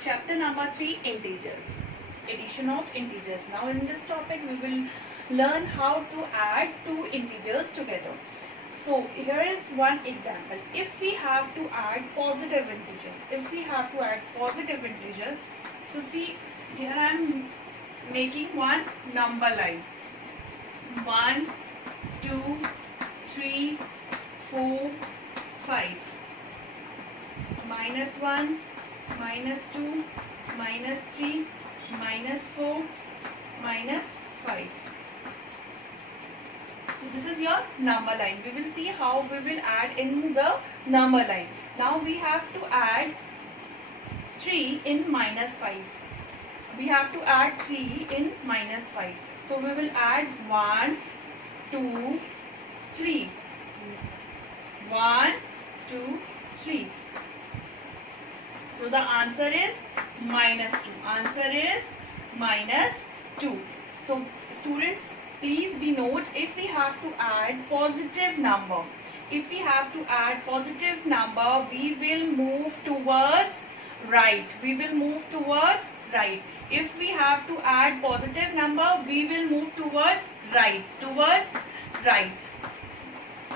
chapter number 3, integers, addition of integers. Now in this topic we will learn how to add two integers together. So here is one example. If we have to add positive integers, so see here I am making one number line. 1, 2, 3, 4, 5. -1, -2, -3, -4, -5. So this is your number line. We will see how we will add in the number line. Now we have to add 3 in -5. We have to add 3 in -5. So we will add 1, 2, 3. 1, 2, 3. So the answer is -2. Answer is -2. So students, please be note, if we have to add positive number, we will move towards right. If we have to add positive number, we will move towards right.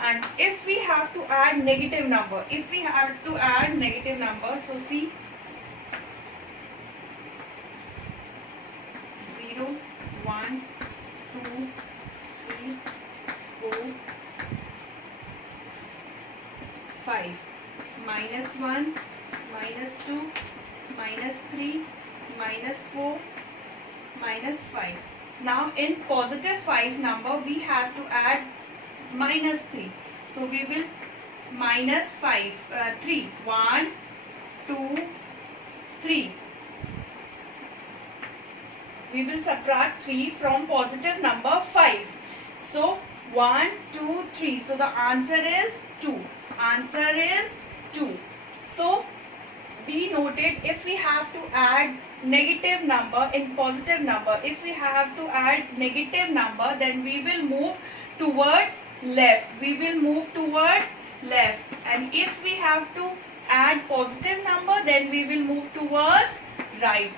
And if we have to add negative number, so see 0, 1, 2, 3, 4, 5. -1, -2, -3, -4, -5. Now in positive 5 number we have to add -3. So we will -5, 3. 1, 2, 3. We will subtract 3 from positive number 5. So 1, 2, 3. So the answer is 2. So be noted, if we have to add negative number in positive number, then we will move towards left. And if we have to add positive number, then we will move towards right.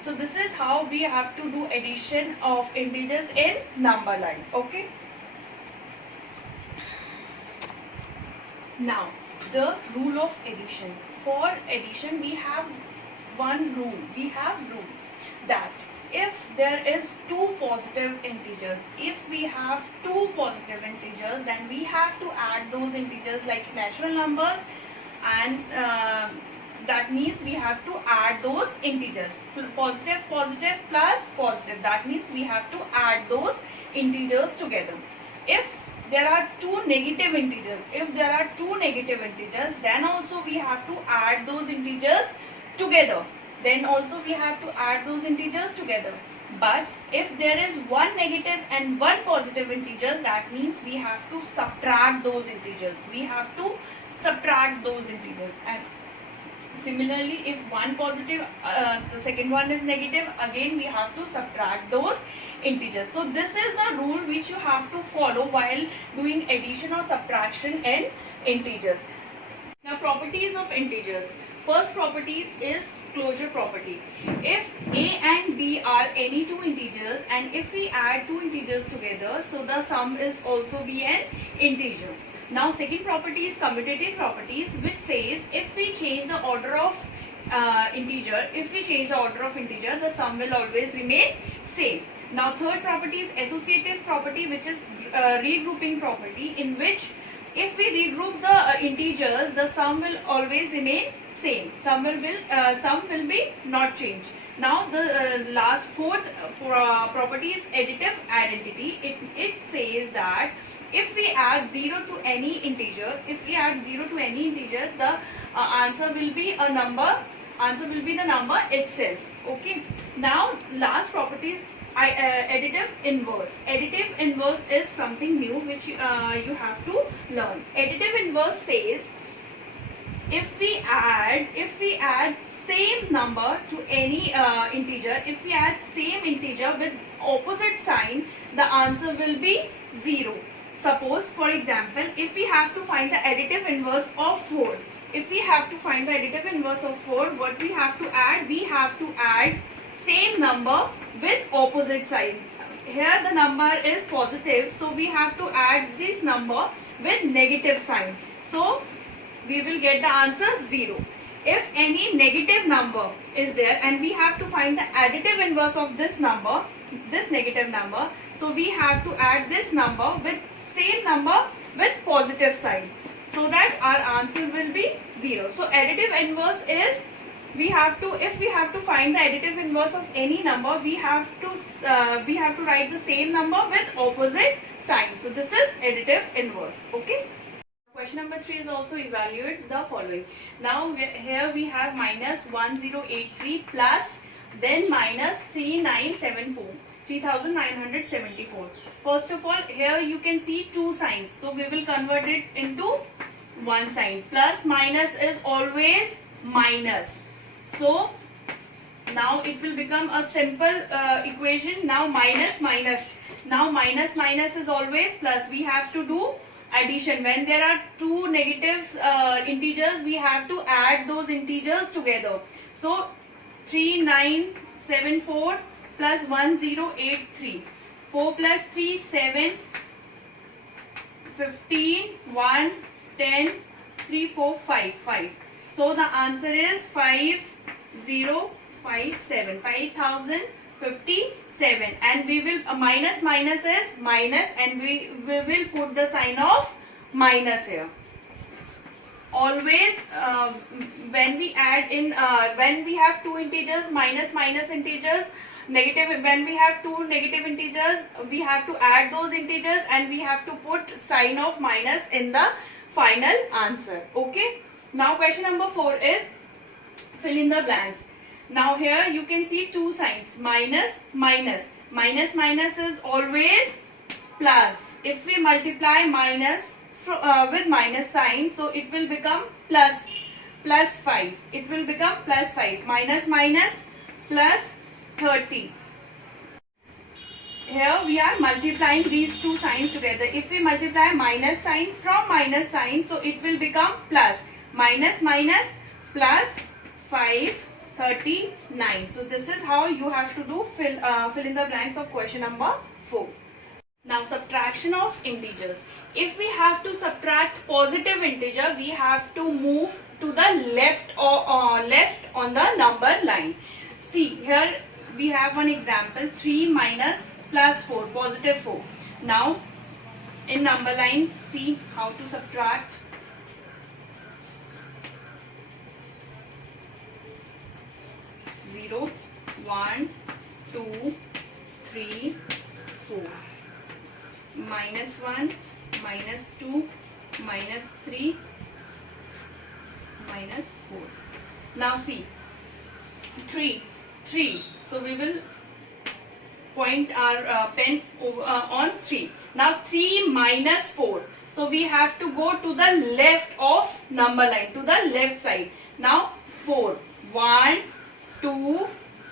So this is how we have to do addition of integers in number line. Okay. Now the rule of addition. For addition we have one rule. That if there is two positive integers, then we have to add those integers like natural numbers, and that means we have to add those integers. Positive plus positive. That means we have to add those integers together. If there are two negative integers, then also we have to add those integers together. But if there is one negative and one positive integers, that means we have to subtract those integers. And similarly, if one positive, the second one is negative, again we have to subtract those integers. So this is the rule which you have to follow while doing addition or subtraction in integers. Now properties of integers. First property is closure property. If a and b are any two integers, and if we add two integers together, so the sum is also be an integer. Now second property is commutative properties, which says if we change the order of integer, the sum will always remain same. Now third property is associative property, which is regrouping property, in which if we regroup the integers, the sum will always remain same. Sum will be not change. Now the fourth property is additive identity. It says that if we add 0 to any integer, the answer will be a number. The number itself. Okay. Now last property is additive inverse. Additive inverse is something new which you have to learn. Additive inverse says if we add same number to any integer, with opposite sign, the answer will be 0. Suppose, for example, if we have to find the additive inverse of 4, if we have to find the additive inverse of 4, what we have to add? We have to add same number with opposite sign. Here the number is positive, so we have to add this number with negative sign. So we will get the answer 0. If any negative number is there and we have to find the additive inverse of this number, this negative number, so we have to add this number with same number with positive sign, so that our answer will be 0. So additive inverse is, if we have to find the additive inverse of any number, we have to write the same number with opposite sign. So this is additive inverse. Okay. Question number 3 is also evaluate the following. Now here we have minus 1083 plus then minus 3974. 3974. First of all, here you can see two signs, so we will convert it into one sign. Plus minus is always minus, so now it will become a simple equation. Now minus minus, now minus minus is always plus. We have to do addition. When there are two negative integers, we have to add those integers together. So 3974 plus 1083. 4 plus 3, 7, 15, 1, 10, 3, 4, 5, 5. So the answer is 5057, 5057, and we will minus minus is minus, and we will put the sign of minus here. Always when we add in when we have two integers, minus minus integers, negative, when we have two negative integers, we have to add those integers and we have to put sign of minus in the final answer. Okay. Now question number 4 is fill in the blanks. Now here you can see two signs, minus minus. Minus minus is always plus. If we multiply minus with minus sign, so it will become plus 5. It will become plus 5. Minus minus plus 30. Here we are multiplying these two signs together. If we multiply minus sign from minus sign, so it will become plus. Minus minus plus 539. So this is how you have to do fill in the blanks of question number 4. Now subtraction of integers. If we have to subtract positive integer, we have to move to the left or left on the number line. See here we have one example, 3 minus plus 4, positive 4. Now in number line, see how to subtract. Zero, 1, 2, 3, 4. Minus 1, minus 2, minus 3, minus 4. Now see, 3. So we will point our pen over, on 3. Now 3 minus 4. So we have to go to the left of number line, to the left side. Now 4. 1, 2,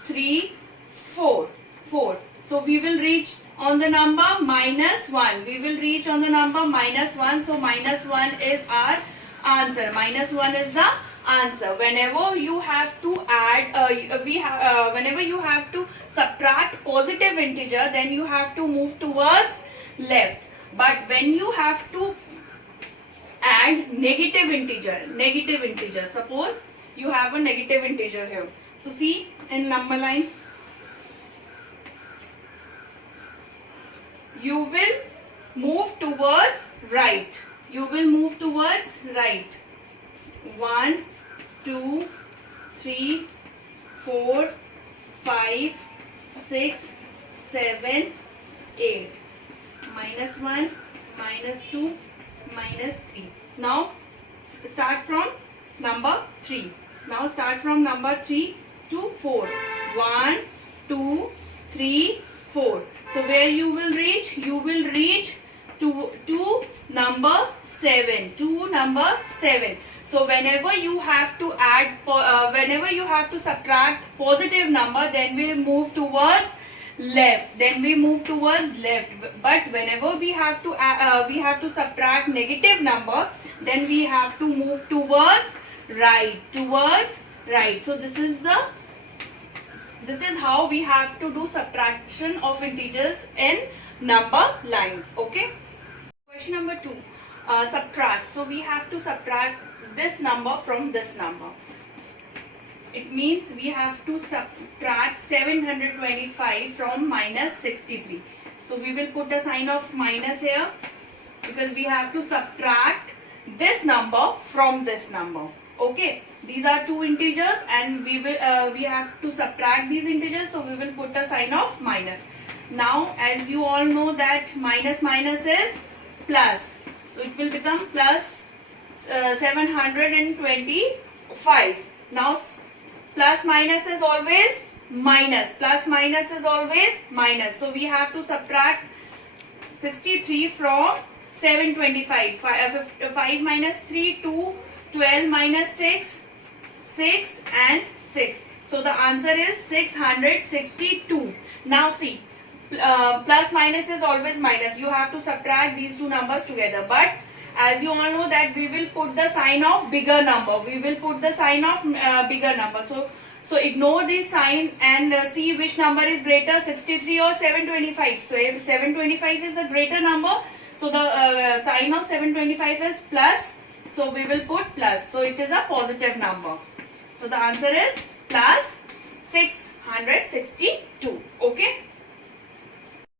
3, 4. 4. So we will reach on the number minus 1. We will reach on the number minus 1. So minus 1 is our answer. Minus 1 is the answer. Whenever you have to add, whenever you have to subtract positive integer, then you have to move towards left. But when you have to add negative integer, suppose you have a negative integer here. So see in number line, you will move towards right. You will move towards right. 1, 2, 3, 4, 5, 6, 7, 8. Minus 1, minus 2, minus 3. Now start from number 3. Now start from number 3 to 4. 1, 2, 3, 4. So where you will reach? You will reach to number 7. To number 7. So whenever you have to add, whenever you have to subtract positive number, then we move towards left. Then we move towards left. But whenever we have to subtract negative number, then we have to move towards right, towards right. So this is how we have to do subtraction of integers in number line. Okay. Question number 2. Subtract. So we have to subtract this number from this number. It means we have to subtract 725 from minus 63. So we will put a sign of minus here because we have to subtract this number from this number. Okay, these are two integers and we have to subtract these integers, so we will put a sign of minus. Now as you all know that minus minus is plus, so it will become plus 725. Now plus minus is always minus, plus minus is always minus, so we have to subtract 63 from 725. 5 minus 3, 2, 12 minus 6, 6 and 6. So the answer is 662. Now see, plus minus is always minus. You have to subtract these two numbers together. But as you all know that we will put the sign of bigger number. We will put the sign of bigger number. So ignore this sign and see which number is greater, 63 or 725. So if 725 is a greater number, so the sign of 725 is plus. So we will put plus. So it is a positive number. So the answer is plus 662. Okay.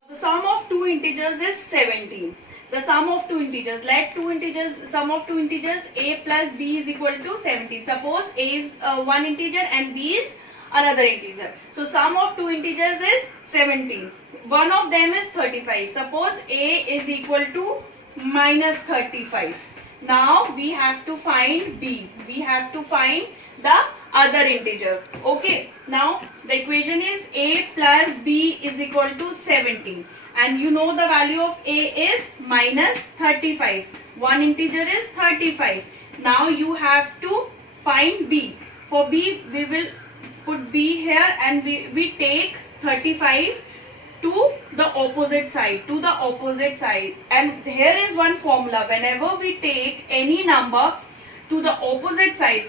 The sum of two integers is 17. The sum of two integers. Let sum of two integers a plus b is equal to 17. Suppose a is one integer and b is another integer. So sum of two integers is 17. One of them is 35. Suppose a is equal to minus 35. Now we have to find b. We have to find the other integer. Okay. Now the equation is a plus b is equal to 17. And you know the value of a is minus 35. One integer is 35. Now you have to find b. For b we will put b here and we take 35 to the opposite side. And here is one formula. Whenever we take any number to the opposite side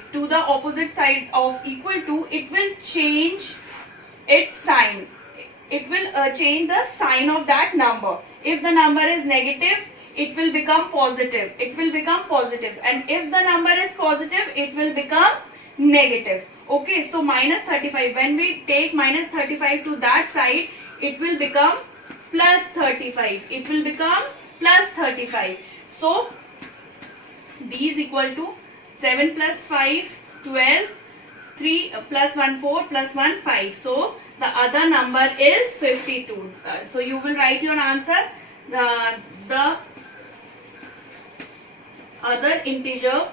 of equal to, it will change its sign. It will change the sign of that number. If the number is negative, it will become positive. And if the number is positive, it will become negative. Okay, so minus 35. When we take minus 35 to that side, it will become plus 35. So b is equal to 7 plus 5, 12, 3 plus 1, 4 plus 1, 5. So the other number is 52. So you will write your answer. The other integer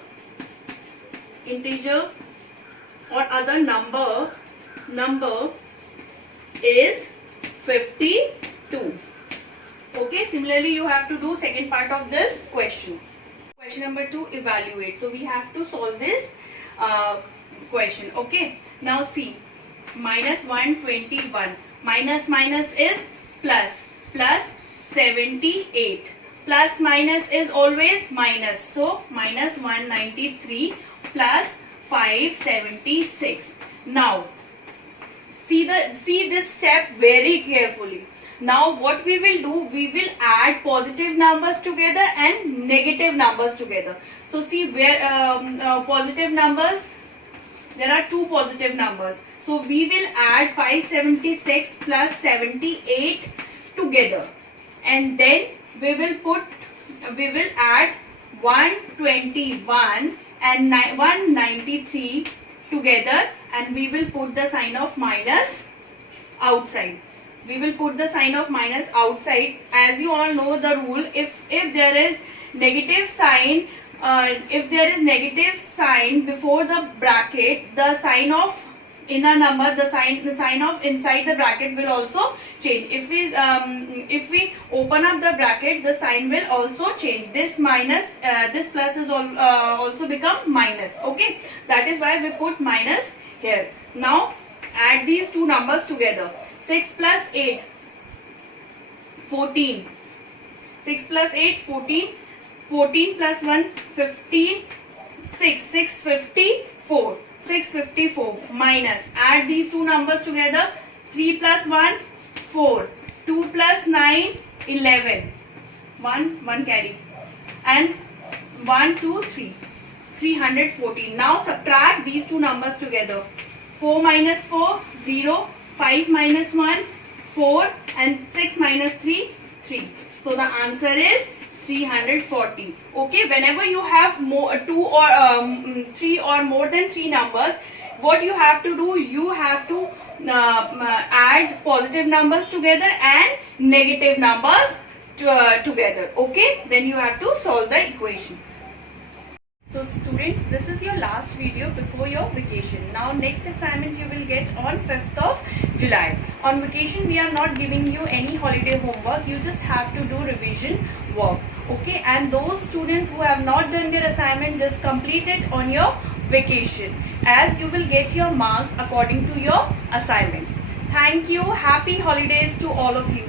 or other number is 52. Okay, similarly you have to do second part of this question. Question number 2, evaluate. So we have to solve this question. Okay, now see, minus 121. Minus is plus 78. Plus minus is always minus. So minus 193 plus 576. Now see this step very carefully. Now what we will do, we will add positive numbers together and negative numbers together. So see where positive numbers, there are two positive numbers. So we will add 576 plus 78 together, and then we will add 121 and 193 together, and we will put the sign of minus outside. As you all know the rule, if there is negative sign, before the bracket, the sign of inner number, the sign of inside the bracket will also change. If we open up the bracket, the sign will also change. This minus, this plus is also become minus. Okay, that is why we put minus here. Now add these two numbers together. 6 plus 8, 14. 6 plus 8, 14. 14 plus 1, 15. 654. 654 minus, add these two numbers together. 3 plus 1, 4. 2 plus 9, 11. 1 carry. And 1, 2, 3. 314. Now subtract these two numbers together. 4 minus 4, 0. 5 minus 1, 4. And 6 minus 3, 3. So the answer is 340. Okay, whenever you have more, 2 or 3 or more than 3 numbers, what you have to do, you have to add positive numbers together and negative numbers together. Okay, then you have to solve the equation. So students, this is your last video before your vacation. Now next assignment you will get on 5th of July. On vacation we are not giving you any holiday homework. You just have to do revision work. Okay, and those students who have not done their assignment, just complete it on your vacation, as you will get your marks according to your assignment. Thank you. Happy holidays to all of you.